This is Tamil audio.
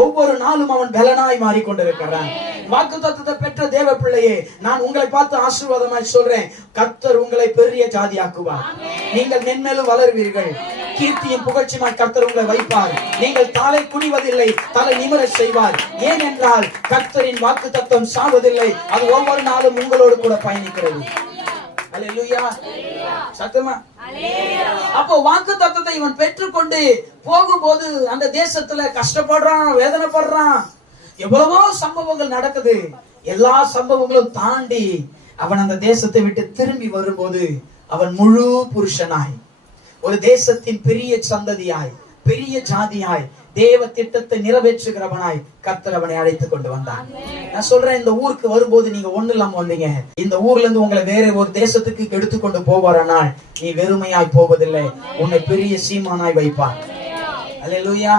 ஒவ்வொரு நாளும் அவன் பலனாய் மாறிக்கொண்டிருக்கிறான். வாக்குத்தத்தத்தை பெற்ற தேவ பிள்ளையே, நான் உங்களை பார்த்து ஆசீர்வாதமாய் சொல்றேன், கர்த்தர் உங்களை பெரிய ஜாதியாக்குவார். நீங்கள் மென்மேலும் வளர்வீர்கள். கீர்த்தியும் புகழ்ச்சியுமாய் கர்த்தர் உங்களை வைப்பார். நீங்கள் தலை குனிவதில்லை, தலை நிமிர செய்வார். ஏனென்றால் கர்த்தரின் வாக்குத்தத்தம் சாவதில்லை, அது ஒவ்வொரு நாளும் உங்களோடு கூட பயணிக்கிறது. அல்லேலூயா, சத்தமா. அப்போ வாக்குத்தத்தத்தை இவன் பெற்றுக்கொண்டு போகும்போது அந்த தேசத்துல கஷ்டப்படுறான், வேதனைப்படுறான். எவ்வளவோ சம்பவங்கள் நடக்குது. எல்லா சம்பவங்களும் தாண்டி அவன் அந்த தேசத்தை விட்டு திரும்பி வரும்போது அவன் முழு புருஷனாய், ஒரு தேசத்தின் பெரிய சந்ததியாய், பெரிய ஜாதியாய், தேவ திட்டத்தை நிறைவேற்றுகிறவனாய் கர்த்தர் அவனை அழைத்துக் கொண்டு வந்தான். நான் சொல்றேன், இந்த ஊருக்கு வரும்போது நீங்க ஒண்ணு இல்லாம வந்தீங்க. இந்த ஊர்ல இருந்து உங்களை வேற ஒரு தேசத்துக்கு எடுத்துக்கொண்டு போவாரானால் நீ வெறுமையாய் போவதில்லை, உன்னை பெரிய சீமானாய் வைப்பான். அல்லேலூயா.